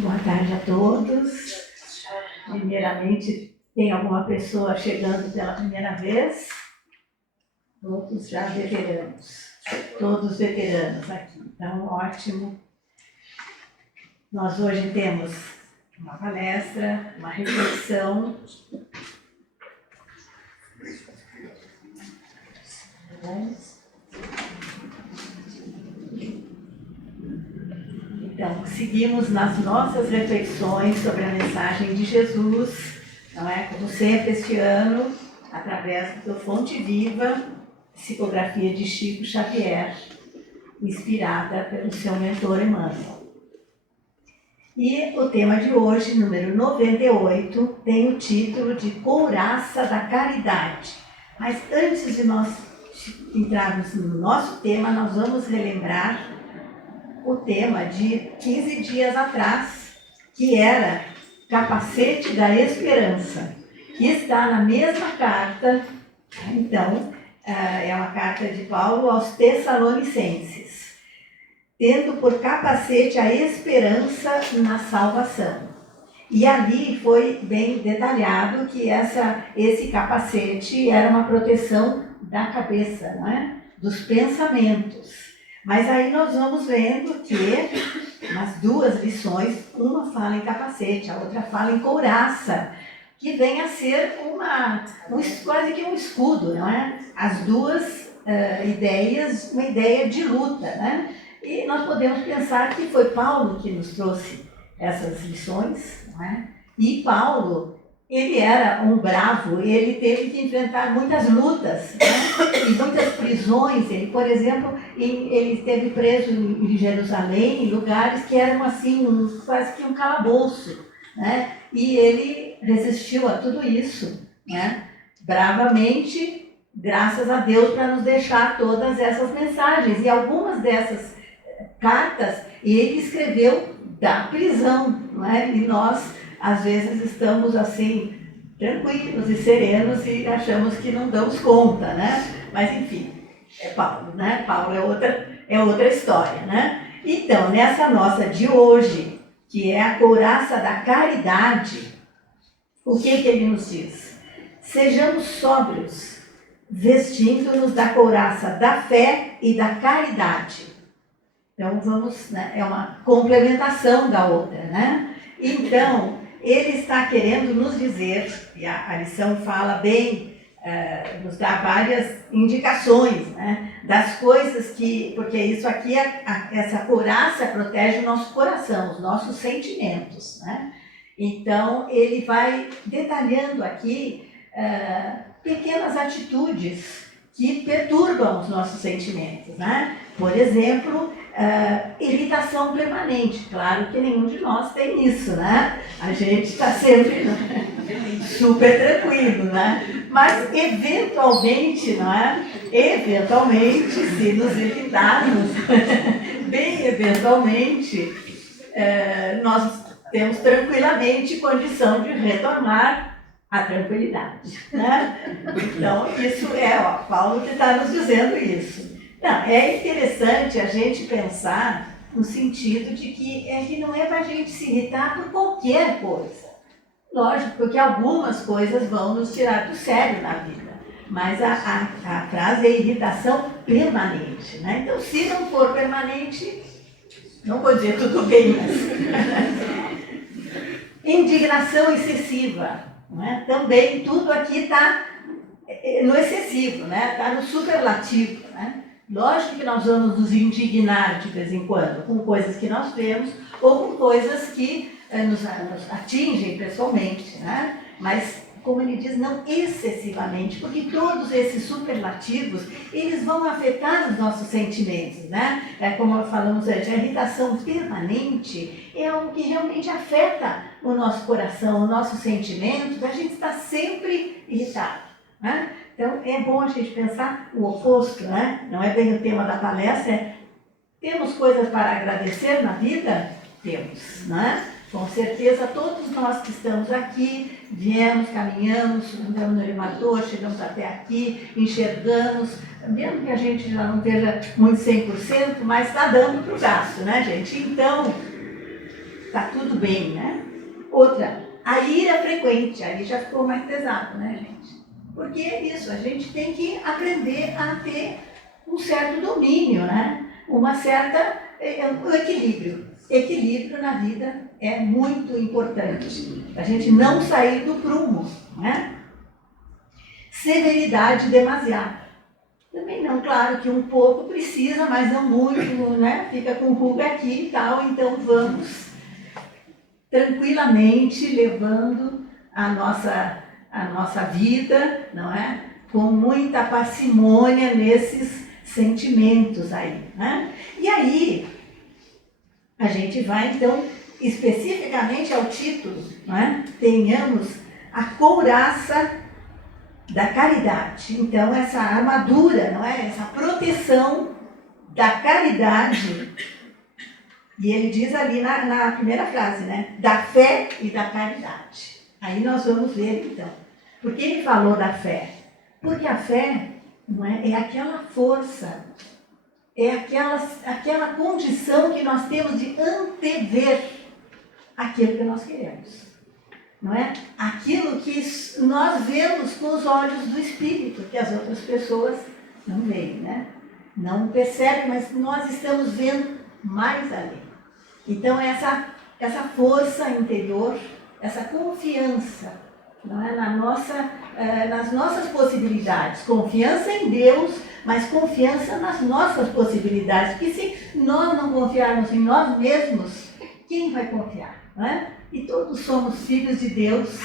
Boa tarde a todos. Primeiramente, tem alguma pessoa chegando pela primeira vez? Todos já veteranos. Todos veteranos aqui. Então, ótimo. Nós hoje temos uma palestra, uma reflexão. Então, seguimos nas nossas reflexões sobre a mensagem de Jesus, não é? Como sempre, este ano, através do Fonte Viva, psicografia de Chico Xavier, inspirada pelo seu mentor Emmanuel. E o tema de hoje, número 98, tem o título de Couraça da Caridade. Mas antes de nós entrarmos no nosso tema, nós vamos relembrar o tema de 15 dias atrás, que era Capacete da Esperança, que está na mesma carta. Então, é uma carta de Paulo aos Tessalonicenses, tendo por capacete a esperança na salvação. E ali foi bem detalhado que esse capacete era uma proteção da cabeça, não é? Dos pensamentos. Mas aí nós vamos vendo que nas duas lições, uma fala em capacete, a outra fala em couraça, que vem a ser quase que um escudo, não é? As duas ideias, uma ideia de luta, né? E nós podemos pensar que foi Paulo que nos trouxe essas lições, não é? E Paulo, ele era um bravo, ele teve que enfrentar muitas lutas, né? E muitas prisões. Ele, por exemplo, ele esteve preso em Jerusalém, em lugares que eram assim, quase que um calabouço, né? E ele resistiu a tudo isso, né? Bravamente, graças a Deus, para nos deixar todas essas mensagens. E algumas dessas cartas ele escreveu da prisão, não é? E nós, às vezes, estamos assim, tranquilos e serenos e achamos que não damos conta, né? Mas, enfim, é Paulo, né? Paulo é outra história, né? Então, nessa nossa de hoje, que é a couraça da caridade, o que ele nos diz? Sejamos sóbrios, vestindo-nos da couraça da fé e da caridade. Então, vamos, né? É uma complementação da outra, né? Então, ele está querendo nos dizer, e a lição fala bem, nos dá várias indicações, né? Das coisas porque isso aqui, essa couraça protege o nosso coração, os nossos sentimentos, né? Então, ele vai detalhando aqui pequenas atitudes que perturbam os nossos sentimentos, né? Por exemplo, irritação permanente. Claro que nenhum de nós tem isso, né? A gente está sempre super tranquilo, né? Mas eventualmente, não é? Eventualmente, se nos irritarmos, bem eventualmente, nós temos tranquilamente condição de retornar à tranquilidade, né? Então, isso Paulo que está nos dizendo isso. Não, é interessante a gente pensar no sentido de que não é para a gente se irritar por qualquer coisa. Lógico, porque algumas coisas vão nos tirar do sério na vida. Mas a frase é irritação permanente, né? Então, se não for permanente, não vou dizer tudo bem, mas... Indignação excessiva, não é? Também tudo aqui está no excessivo, né? Está no superlativo, né? Lógico que nós vamos nos indignar de vez em quando com coisas que nós vemos ou com coisas que nos atingem pessoalmente, né? Mas, como ele diz, não excessivamente, porque todos esses superlativos, eles vão afetar os nossos sentimentos, né? Como falamos antes, a irritação permanente é algo que realmente afeta o nosso coração, o nosso sentimento, a gente está sempre irritado, né? Então, é bom a gente pensar o oposto, né? Não é bem o tema da palestra, temos coisas para agradecer na vida? Temos, né? Com certeza, todos nós que estamos aqui, viemos, caminhamos, andamos no elevador, chegamos até aqui, enxergamos, mesmo que a gente já não esteja muito 100%, mas está dando para o gasto, né, gente? Então, tá tudo bem, né? Outra, a ira frequente, aí já ficou mais pesado, né, gente? Porque é isso, a gente tem que aprender a ter um certo domínio, né? Uma certa, um equilíbrio. Equilíbrio na vida é muito importante. A gente não sair do prumo, né? Severidade demasiada. Também não, claro que um pouco precisa, mas não muito, né? Fica com ruga aqui e tal, então vamos tranquilamente levando a nossa vida, não é? Com muita parcimônia nesses sentimentos aí, né? E aí, a gente vai então especificamente ao título, não é? Tenhamos a couraça da caridade. Então, essa armadura, não é? Essa proteção da caridade. E ele diz ali na primeira frase, né? Da fé e da caridade. Aí nós vamos ver então. Por que ele falou da fé? Porque a fé, não é aquela força, é aquela condição que nós temos de antever aquilo que nós queremos. Não é? Aquilo que nós vemos com os olhos do Espírito, que as outras pessoas não veem, né? Não percebem, mas nós estamos vendo mais além. Então, essa força interior, essa confiança, não é? Nas nossas possibilidades. Confiança em Deus, mas confiança nas nossas possibilidades. Porque se nós não confiarmos em nós mesmos, quem vai confiar? Não é? E todos somos filhos de Deus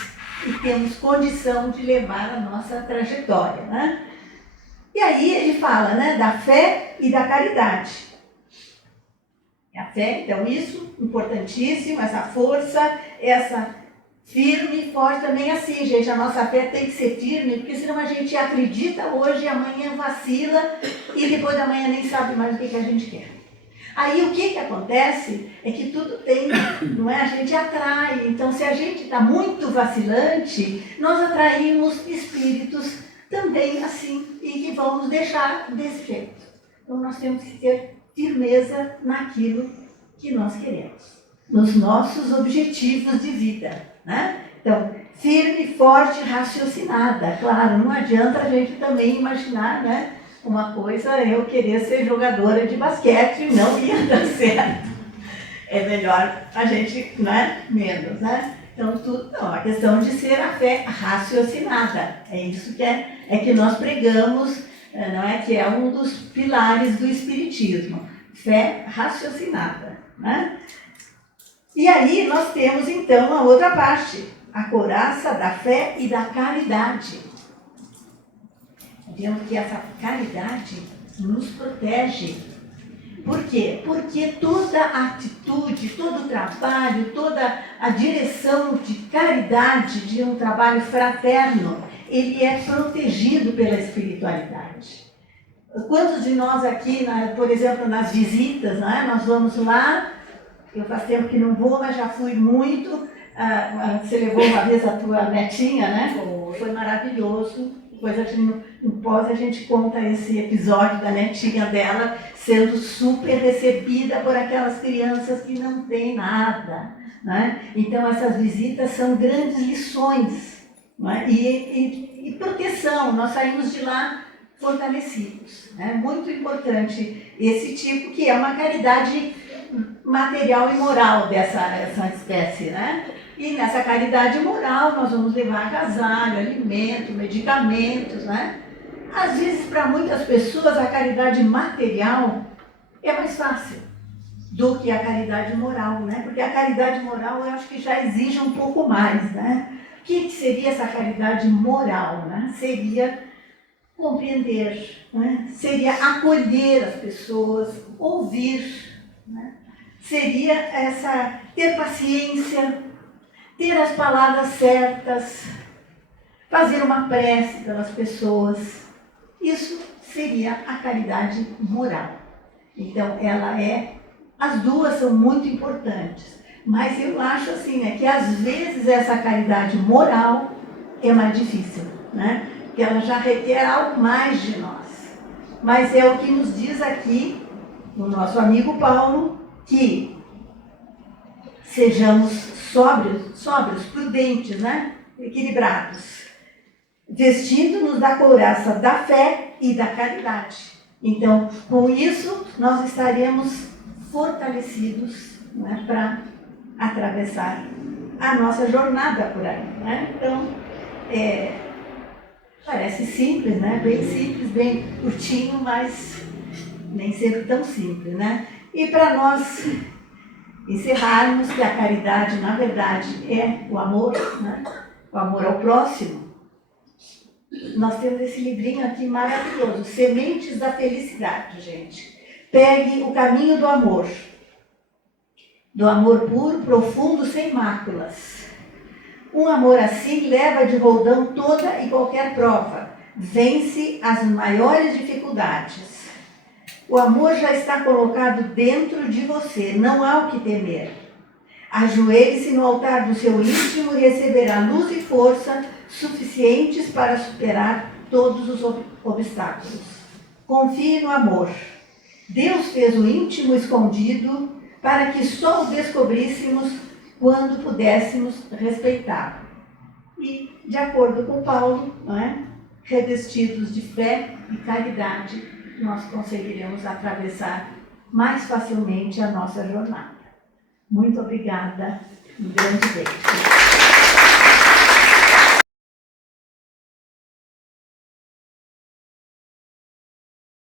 e temos condição de levar a nossa trajetória, né? E aí ele fala, né, da fé e da caridade. A fé, então isso, importantíssimo, essa força, essa firme e forte também assim, gente, a nossa fé tem que ser firme, porque senão a gente acredita hoje, amanhã vacila e depois da manhã nem sabe mais o que a gente quer. Aí o que acontece é que tudo tem, não é? A gente atrai. Então, se a gente está muito vacilante, nós atraímos espíritos também assim e que vão nos deixar desse jeito. Então, nós temos que ter firmeza naquilo que nós queremos, nos nossos objetivos de vida, né? Então, firme, forte, raciocinada. Claro, não adianta a gente também imaginar, né? Uma coisa é eu querer ser jogadora de basquete e não ia dar certo. É melhor a gente, né, menos, né? Então, tudo, não, a questão de ser a fé raciocinada. É isso que nós pregamos, não é? Que é um dos pilares do Espiritismo. Fé raciocinada, né? E aí nós temos, então, a outra parte. A couraça da fé e da caridade. Vemos que essa caridade nos protege. Por quê? Porque toda a atitude, todo o trabalho, toda a direção de caridade, de um trabalho fraterno, ele é protegido pela espiritualidade. Quantos de nós aqui, por exemplo, nas visitas, não é? Nós vamos lá, eu faz tempo que não vou, mas já fui muito. Você levou uma vez a tua netinha, né? Foi maravilhoso. Depois, no pós, a gente conta esse episódio da netinha dela sendo super recebida por aquelas crianças que não têm nada, né? Então, essas visitas são grandes lições, né? E proteção. Nós saímos de lá fortalecidos. É, né? Muito importante esse tipo, que é uma caridade material e moral dessa espécie, né? E nessa caridade moral nós vamos levar agasalho, alimento, medicamentos, né? Às vezes, para muitas pessoas, a caridade material é mais fácil do que a caridade moral, né? Porque a caridade moral eu acho que já exige um pouco mais, né? O que seria essa caridade moral, né? Seria compreender, né? Seria acolher as pessoas, ouvir, né? Seria ter paciência, ter as palavras certas, fazer uma prece pelas pessoas. Isso seria a caridade moral. Então, as duas são muito importantes. Mas eu acho assim, né, que às vezes essa caridade moral é mais difícil, né? Porque ela já requer algo mais de nós. Mas é o que nos diz aqui o nosso amigo Paulo, que Sejamos sóbrios, prudentes, né? Equilibrados, vestindo-nos da couraça da fé e da caridade. Então, com isso, nós estaremos fortalecidos, né, para atravessar a nossa jornada por aí. Né? Então, parece simples, né? Bem simples, bem curtinho, mas nem sempre tão simples. Né? E para nós encerrarmos que a caridade, na verdade, é o amor, né? O amor ao próximo, nós temos esse livrinho aqui maravilhoso, Sementes da Felicidade, gente. Pegue o caminho do amor puro, profundo, sem máculas. Um amor assim leva de roldão toda e qualquer prova, vence as maiores dificuldades. O amor já está colocado dentro de você, não há o que temer. Ajoelhe-se no altar do seu íntimo e receberá luz e força suficientes para superar todos os obstáculos. Confie no amor. Deus fez o íntimo escondido para que só o descobríssemos quando pudéssemos respeitá-lo. E, de acordo com Paulo, não é? Revestidos de fé e caridade, nós conseguiremos atravessar mais facilmente a nossa jornada. Muito obrigada. Um grande beijo.